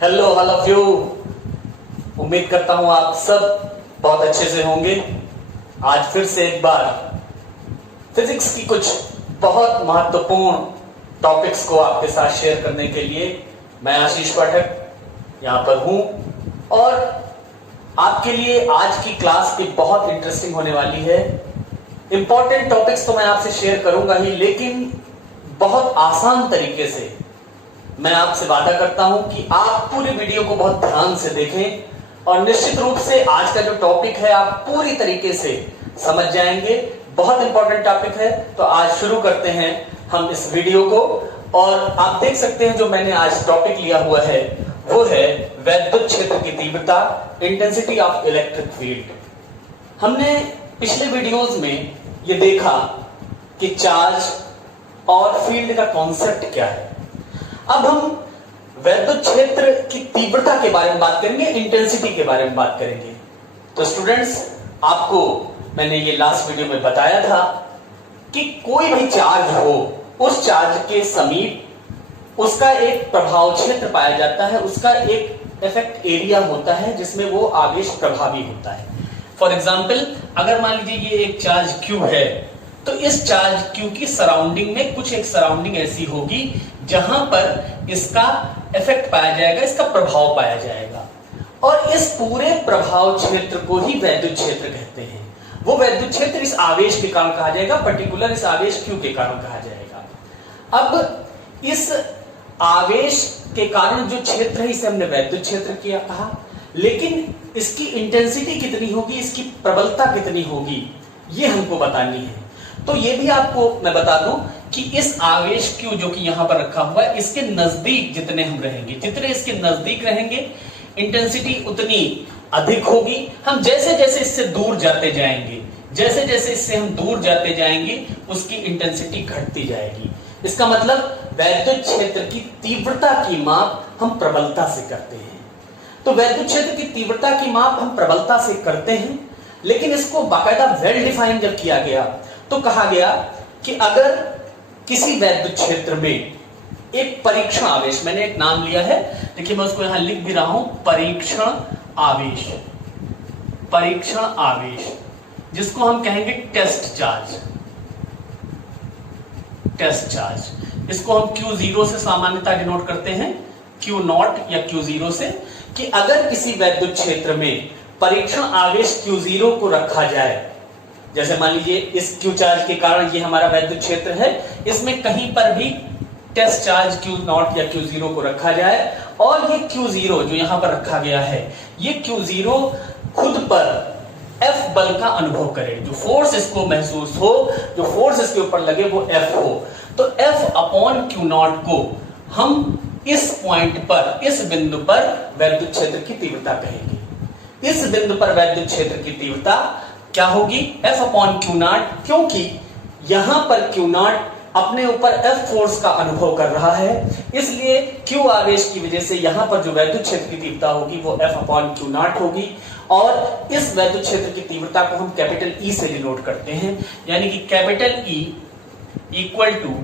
Hello all of you. उम्मीद करता हूं आप सब बहुत अच्छे से होंगे। आज फिर से एक बार फिजिक्स की कुछ बहुत महत्वपूर्ण टॉपिक्स को आपके साथ शेयर करने के लिए मैं आशीष पाठक यहां पर हूं और आपके लिए आज की क्लास भी बहुत इंटरेस्टिंग होने वाली है। इंपॉर्टेंट टॉपिक्स तो मैं आपसे शेयर करूंगा ही, लेकिन बहुत आसान तरीके से मैं आपसे वादा करता हूं कि आप पूरी वीडियो को बहुत ध्यान से देखें और निश्चित रूप से आज का जो टॉपिक है आप पूरी तरीके से समझ जाएंगे। बहुत इंपॉर्टेंट टॉपिक है, तो आज शुरू करते हैं हम इस वीडियो को। और आप देख सकते हैं जो मैंने आज टॉपिक लिया हुआ है वो है वैद्युत क्षेत्र की तीव्रता, इंटेंसिटी ऑफ इलेक्ट्रिक फील्ड। हमने पिछले वीडियोस में ये देखा कि चार्ज और फील्ड का कॉन्सेप्ट क्या है। अब हम वैद्युत क्षेत्र की तीव्रता के बारे में बात करेंगे, इंटेंसिटी के बारे में बात करेंगे। तो स्टूडेंट्स, आपको मैंने ये लास्ट वीडियो में बताया था कि कोई भी चार्ज हो, उस चार्ज के समीप उसका एक प्रभाव क्षेत्र पाया जाता है, उसका एक इफेक्ट एरिया होता है जिसमें वो आवेश प्रभावी होता है। फॉर एग्जाम्पल, अगर मान लीजिए ये एक चार्ज Q है, तो इस चार्ज Q की सराउंडिंग में कुछ एक सराउंडिंग ऐसी होगी जहां पर इसका इफेक्ट पाया जाएगा, इसका प्रभाव पाया जाएगा, और इस पूरे प्रभाव क्षेत्र को ही वैद्युत क्षेत्र कहते हैं। वो वैद्युत क्षेत्र इस आवेश के कारण कहा जाएगा, पर्टिकुलर इस आवेश Q के कारण कहा जाएगा। अब इस आवेश के कारण जो क्षेत्र है इसे हमने वैद्युत क्षेत्र किया कहा, लेकिन इसकी इंटेंसिटी कितनी होगी, इसकी प्रबलता कितनी होगी, ये हमको बतानी है। तो ये भी आपको मैं बता दूं कि इस आवेश Q जो कि यहां पर रखा हुआ है, इसके नजदीक जितने हम रहेंगे, जितने इसके नजदीक रहेंगे, इंटेंसिटी उतनी अधिक होगी। हम जैसे जैसे इससे दूर जाते जाएंगे, जैसे जैसे इससे हम दूर जाते जाएंगे, उसकी इंटेंसिटी घटती जाएगी। इसका मतलब वैद्युत क्षेत्र की तीव्रता की माप हम प्रबलता से करते हैं। तो वैद्युत क्षेत्र की तीव्रता की माप हम प्रबलता से करते हैं, लेकिन इसको बाकायदा वेल डिफाइन जब किया गया तो कहा गया कि अगर किसी वैद्युत क्षेत्र में एक परीक्षण आवेश, मैंने एक नाम लिया है, देखिए मैं उसको यहां लिख भी रहा हूं, परीक्षण आवेश, परीक्षण आवेश, जिसको हम कहेंगे टेस्ट चार्ज, टेस्ट चार्ज। इसको हम Q0 से सामान्यतः डिनोट करते हैं, Q0 या Q0 से, कि अगर किसी वैद्युत क्षेत्र में परीक्षण आवेश Q0 को रखा जाए, जैसे मान लीजिए इस Q चार्ज के कारण ये हमारा वैद्युत क्षेत्र है, इसमें कहीं पर भी टेस्ट चार्ज Q0 या Q0 को रखा जाए और ये Q0 जो यहां पर रखा गया है, ये Q0 खुद पर F बल का अनुभव करे, जो फोर्स इसको महसूस हो, जो फोर्स इसके ऊपर लगे वो F हो, तो F अपॉन Q0 को हम इस पॉइंट पर, इस बिंदु पर वैद्युत क्षेत्र की तीव्रता कहेंगे। इस बिंदु पर वैद्युत क्षेत्र की तीव्रता क्या होगी? F अपॉन Q0, क्योंकि यहां पर Q0 अपने ऊपर F फोर्स का अनुभव कर रहा है, इसलिए Q आवेश की वजह से यहां पर जो वैद्युत क्षेत्र की तीव्रता होगी वो F अपॉन Q0 होगी। और इस वैद्युत क्षेत्र की तीव्रता को हम कैपिटल E से डिनोट करते हैं, यानी कि capital E equal to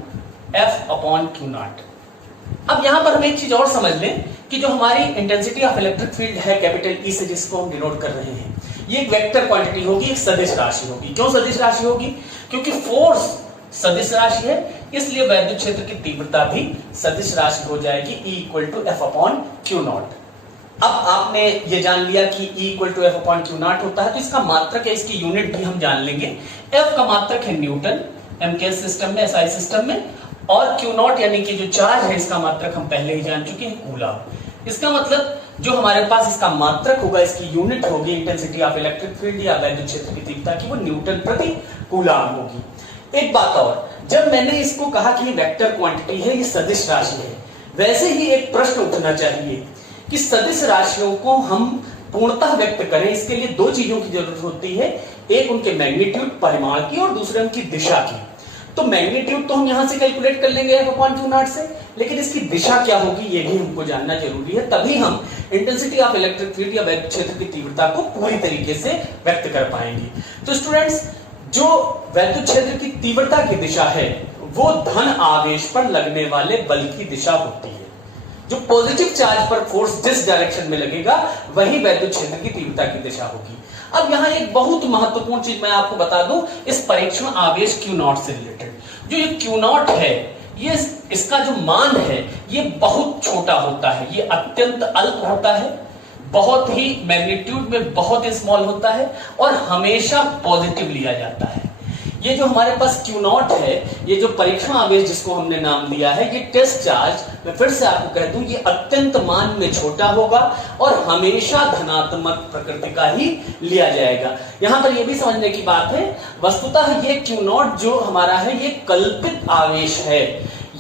F upon Q0। अब यहां पर हम एक चीज और समझ लें कि जो हमारी इंटेंसिटी ऑफ इलेक्ट्रिक फील्ड है कैपिटल E से, जिसको हम डिनोट कर रहे हैं, ये एक वेक्टर क्वांटिटी होगी, एक सदिश राशि होगी। क्यों सदिश राशि होगी? क्योंकि फोर्स सदिश राशि है, इसलिए वैद्युत क्षेत्र की तीव्रता भी सदिश राशि हो जाएगी, E equal to F upon Q0। अब आपने ये जान लिया कि E equal to F upon Q0 होता है, तो इसका मात्रक है, इसकी यूनिट भी हम जान लेंगे। F का मात्रक है न्यूटन, MKS सिस्टम में, SI सिस्टम में, और Q0 यानी कि जो चार्ज है इसका मात्रक हम पहले ही जान चुके हैं, कूलम। इसका मतलब जो हमारे पास इसका मात्रक होगा, इसकी यूनिट होगी इंटेंसिटी ऑफ इलेक्ट्रिक फील्ड या वैद्युत क्षेत्र की तीव्रता की, वो न्यूटन प्रति कूलम होगी। एक बात और, जब मैंने इसको कहा कि ये वेक्टर क्वांटिटी है, ये सदिश राशि है, वैसे ही एक प्रश्न उठना चाहिए कि सदिश राशियों को हम पूर्णतः व्यक्त करें, इसके लिए दो चीजों की जरूरत होती है, एक उनके मैग्नीट्यूड परिमाण की और दूसरे उनकी दिशा की। तो मैग्नीट्यूड तो हम यहां से कैलकुलेट कर लेंगे F अपॉन Q0 से, लेकिन इसकी दिशा क्या होगी ये भी हमको जानना जरूरी है, तभी हम इंटेंसिटी ऑफ इलेक्ट्रिक फील्ड या वैद्युत क्षेत्र की तीव्रता को पूरी तरीके से व्यक्त कर पाएंगे। तो स्टूडेंट्स, जो वैद्युत क्षेत्र की तीव्रता की दिशा है वो धन आवेश पर लगने वाले बल की दिशा होती है। जो पॉजिटिव चार्ज पर फोर्स जिस डायरेक्शन में लगेगा वही वैद्युत क्षेत्र की तीव्रता की दिशा होगी। अब यहां एक बहुत महत्वपूर्ण चीज मैं आपको बता दूं इस परीक्षण आवेश Q0 से रिलेटेड। जो ये Q0 है, ये इसका जो मान है ये बहुत छोटा होता है, ये अत्यंत अल्प होता है, बहुत ही मैग्नीट्यूड में बहुत स्मॉल होता है और हमेशा पॉजिटिव लिया जाता है। ये जो हमारे पास Q0 है, ये जो परीक्षण आवेश जिसको हमने नाम दिया है, ये टेस्ट चार्ज, मैं फिर से आपको कह दूं, ये अत्यंत मान में छोटा होगा और हमेशा धनात्मक प्रकृति का ही लिया जाएगा। यहां पर यह भी समझने की बात है, वस्तुतः ये Q0 जो हमारा है ये कल्पित आवेश है,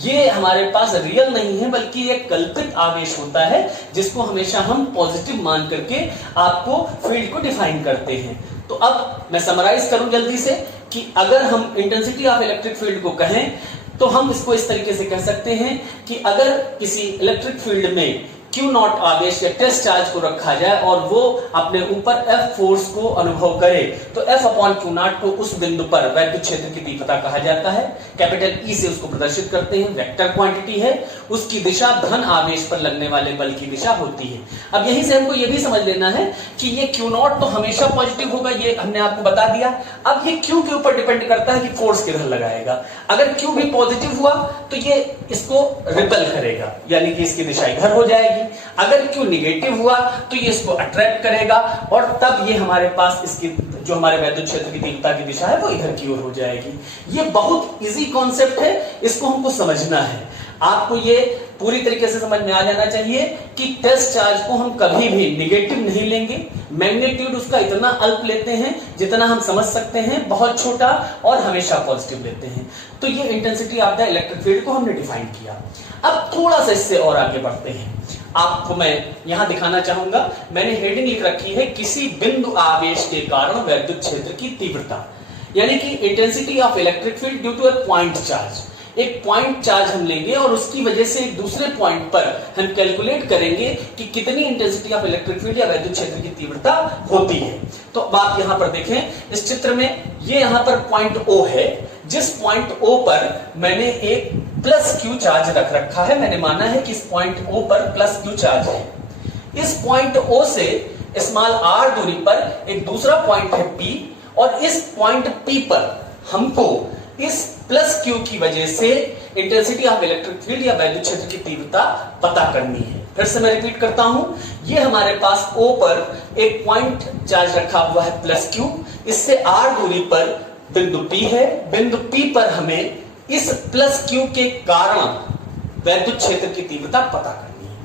ये हमारे पास रियल नहीं है बल्कि ये कल्पित आवेश होता है जिसको हमेशा हम पॉजिटिव मान करके आपको फील्ड को डिफाइन करते हैं। तो अब मैं समराइज करूं जल्दी से कि अगर हम इंटेंसिटी ऑफ इलेक्ट्रिक फील्ड को कहें तो हम इसको इस तरीके से कह सकते हैं कि अगर किसी इलेक्ट्रिक फील्ड में Q0 आवेश या टेस्ट चार्ज को रखा जाए और वो अपने ऊपर F फोर्स को अनुभव करे तो F अपॉन Q0 को उस बिंदु पर वैद्युत क्षेत्र की तीव्रता कहा जाता है। कैपिटल E से उसको प्रदर्शित करते हैं, वेक्टर क्वांटिटी है, उसकी दिशा धन आवेश पर लगने वाले बल की दिशा होती है। अब यहीं से हमको ये भी समझ लेना है कि ये Q0 तो हमेशा पॉजिटिव होगा, ये हमने आपको बता दिया। अब ये Q के ऊपर डिपेंड करता है कि फोर्स किधर लगाएगा। अगर Q भी पॉजिटिव हुआ तो ये इसको रिपेल करेगा, यानी कि इसकी दिशा इधर हो जाएगी। अगर Q निगेटिव हुआ तो ये इसको अट्रैक्ट करेगा और तब ये हमारे पास इसकी जो हमारे वैद्युत क्षेत्र की तीव्रता की दिशा है वो इधर की ओर हो जाएगी। ये बहुत इजी कॉन्सेप्ट है, इसको हमको समझना है। आपको ये पूरी तरीके से समझ में आ जाना चाहिए कि टेस्ट चार्ज को हम कभी भी निगेटिव नहीं लेंगे, मैग्नीट्यूड उसका इतना अल्प लेते हैं जितना हम समझ सकते हैं, बहुत छोटा, और हमेशा पॉजिटिव लेते हैं। तो ये intensity of the electric field को हमने डिफाइन किया। अब थोड़ा सा इससे और आगे बढ़ते हैं। आपको मैं यहां दिखाना चाहूंगा, मैंने हेडिंग लिख रखी है किसी बिंदु आवेश के कारण वैद्युत क्षेत्र की तीव्रता, यानी कि intensity of electric field due to a point charge. एक पॉइंट चार्ज हम लेंगे और उसकी वजह से एक दूसरे पॉइंट पर हम कैलकुलेट करेंगे कि कितनी इंटेंसिटी ऑफ इलेक्ट्रिक फील्ड या वैद्युत क्षेत्र की तीव्रता होती है। तो अब आप यहां पर देखें इस चित्र में, ये यहां पर पॉइंट O है, जिस पॉइंट O पर मैंने एक प्लस Q चार्ज रख रखा है। मैंने माना है कि इस पॉइंट O पर प्लस Q चार्ज है। इस पॉइंट O से स्मॉल r दूरी पर एक दूसरा पॉइंट है P, और इस पॉइंट P पर हमको इस प्लस Q की वजह से इंटेंसिटी ऑफ इलेक्ट्रिक फील्ड या वैद्युत क्षेत्र की तीव्रता पता करनी है। फिर से मैं रिपीट करता हूं, ये हमारे पास O पर एक पॉइंट चार्ज रखा हुआ है प्लस Q, इससे r दूरी पर बिंदु P है। बिंदु P पर हमें इस प्लस Q के कारण वैद्युत क्षेत्र की तीव्रता पता करनी है।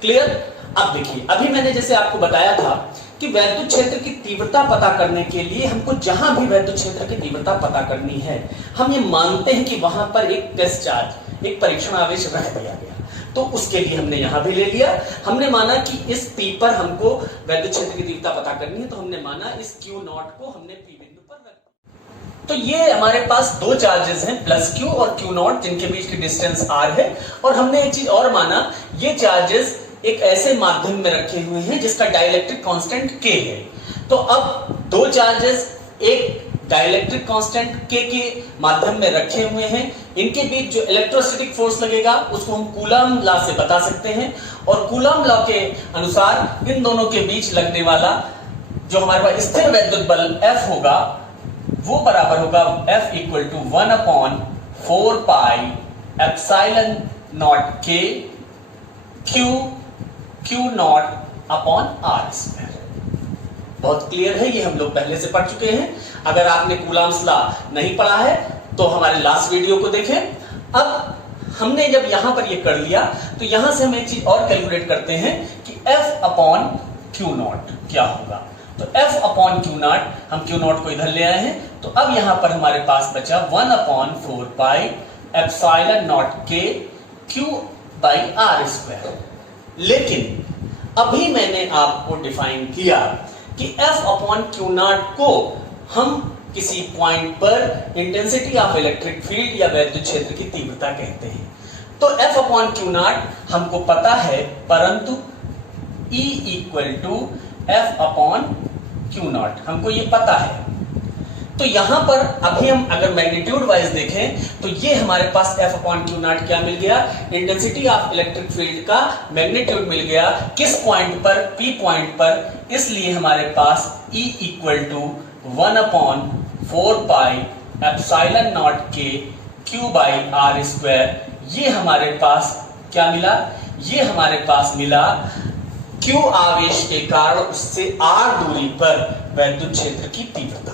क्लियर? अब देखिए, अभी मैंने जैसे आपको बताया था कि वैद्युत क्षेत्र की तीव्रता पता करने के लिए हमको जहां भी वैद्युत क्षेत्र की तीव्रता पता करनी है, हम ये मानते हैं कि वहां पर एक टेस्ट चार्ज, एक परीक्षण आवेश रख दिया गया। तो उसके लिए हमने यहां भी ले लिया। हमने माना कि इस P पर हमको वैद्युत क्षेत्र की तीव्रता पता करनी है, तो हमने माना इस Q0 को हमने P बिंदु पर रख। तो ये हमारे पास दो चार्जेस हैं, प्लस Q और Q0, जिनके बीच की डिस्टेंस r है। और हमने एक चीज और माना, ये चार्जेस एक ऐसे माध्यम में रखे हुए हैं जिसका डाइलेक्ट्रिक कांस्टेंट K है। तो अब दो चार्जेस एक डाइलेक्ट्रिक कांस्टेंट K के माध्यम में रखे हुए हैं, इनके बीच जो इलेक्ट्रोस्टैटिक फोर्स लगेगा उसको हम कूलम लॉ से बता सकते हैं। और कूलम लॉ के अनुसार इन दोनों के बीच लगने वाला जो हमारे पास स्थिर वैद्युत बल F होगा वो बराबर होगा F equal to 1/4 pi epsilon naught K Q0 upon r square. बहुत क्लियर है, ये हम लोग पहले से पढ़ चुके हैं। अगर आपने कूलम्स लॉ नहीं पढ़ा है तो हमारे लास्ट वीडियो को देखें। अब हमने जब यहां पर ये कर लिया तो यहां से हम एक चीज और कैलकुलेट करते हैं कि F अपॉन Q0 क्या होगा। तो F अपॉन Q0, हम Q0 को इधर ले आए हैं, तो अब यहां पर हमारे पास बचा 1/4 pi epsilon naught K Q/r square. लेकिन अभी मैंने आपको डिफाइन किया कि F अपॉन Q0 को हम किसी पॉइंट पर इंटेंसिटी ऑफ इलेक्ट्रिक फील्ड या वैद्युत क्षेत्र की तीव्रता कहते हैं। तो F अपॉन Q0 हमको पता है, परंतु E equal to F upon Q0 हमको ये पता है। तो यहां पर अभी हम अगर मैग्नीट्यूड वाइज देखें तो ये हमारे पास F/Q0 क्या मिल गया, इंटेंसिटी ऑफ इलेक्ट्रिक फील्ड का मैग्नीट्यूड मिल गया। किस पॉइंट पर, P पॉइंट पर, इसलिए हमारे पास E equal to 1/4πε0K Q/r²। ये हमारे पास क्या मिला, ये हमारे पास मिला Q आवेश के कारण उससे r दूरी पर वैद्युत क्षेत्र की तीव्रता।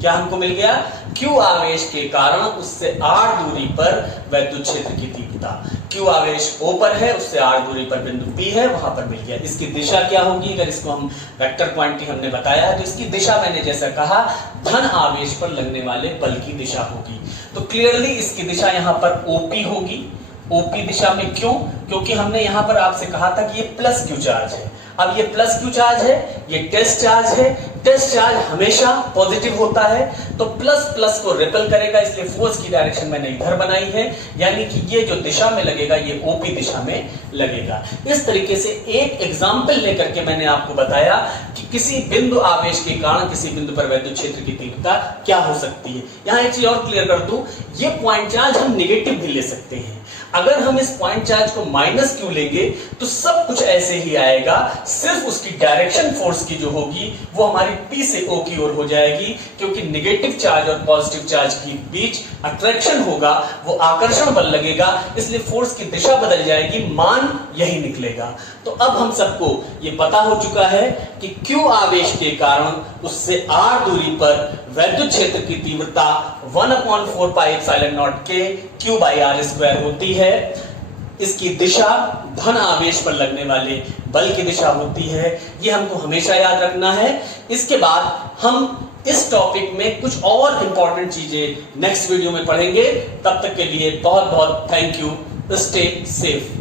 क्या हमको मिल गया, Q आवेश के कारण उससे r दूरी पर वैद्युत क्षेत्र की तीव्रता। Q आवेश O पर है, उससे r दूरी पर बिंदु P है, वहां पर मिल गया। इसकी दिशा क्या होगी, अगर इसको हम वेक्टर क्वांटिटी हमने बताया है तो इसकी दिशा मैंने जैसा कहा धन आवेश पर लगने वाले बल की दिशा होगी। तो क्लियरली इसकी दिशा यहां पर OP होगी। OP दिशा में क्यों, क्योंकि हमने यहां पर आपसे कहा था कि ये प्लस Q चार्ज है। अब ये प्लस Q चार्ज है, ये टेस्ट चार्ज है। टेस्ट चार्ज हमेशा पॉजिटिव होता है, तो प्लस प्लस को रिपेल करेगा, इसलिए फोर्स की डायरेक्शन मैंने इधर बनाई है, यानी कि ये जो दिशा में लगेगा ये OP दिशा में लगेगा। इस तरीके से एक एग्जाम्पल लेकर के मैंने आपको बताया कि किसी बिंदु आवेश के कारण किसी बिंदु पर वैद्युत क्षेत्र की तीव्रता क्या हो सकती है। यहां एक चीज और क्लियर कर दूं, ये पॉइंट चार्ज हम निगेटिव भी ले सकते हैं। अगर हम इस पॉइंट चार्ज को माइनस Q लेंगे तो सब कुछ ऐसे ही आएगा, सिर्फ उसकी डायरेक्शन फोर्स की जो होगी वो हमारी P से O की ओर हो जाएगी, क्योंकि नेगेटिव चार्ज और पॉजिटिव चार्ज के बीच अट्रैक्शन होगा, वो आकर्षण बल लगेगा, इसलिए फोर्स की दिशा बदल जाएगी, मान यही निकलेगा। तो अब हम सबको ये पता हो चुका है कि Q आवेश के कारण उससे r दूरी पर वैद्युत क्षेत्र की तीव्रता 1/4πε0K Q/r² होती है। इसकी दिशा धन आवेश पर लगने वाले बल की दिशा होती है, ये हमको हमेशा याद रखना है। इसके बाद हम इस टॉपिक में कुछ और इंपॉर्टेंट चीजें नेक्स्ट वीडियो में पढ़ेंगे। तब तक के लिए बहुत बहुत थैंक यू। Stay safe.